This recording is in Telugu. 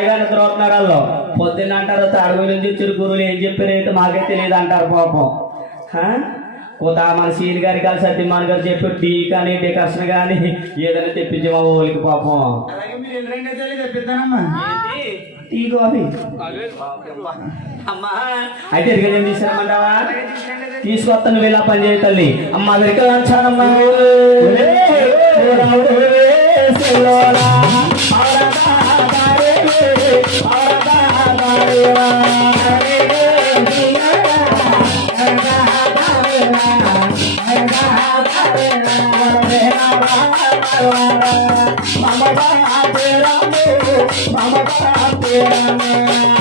నిద్రపోతున్నారు వాళ్ళు. పొద్దున్న అంటారు అడుగు నుంచి చిరుకురులు ఏం చెప్పారు ఏంటో మాకే తెలియదు అంటారు పాపం. కొత్త మన సీని గారి కాదు సత్యమాన్ గారు చెప్పి టీ కానీ డెకర్షన్ కానీ ఏదైనా తెప్పించి మా ఊరికి పాపం. టీ కాఫీ అమ్మా అయితే ఎదుగు తీసుకురమ్మంటావా? తీసుకొస్తాను వీళ్ళ పని చేయ తల్లి. అమ్మ దగ్గర Mama,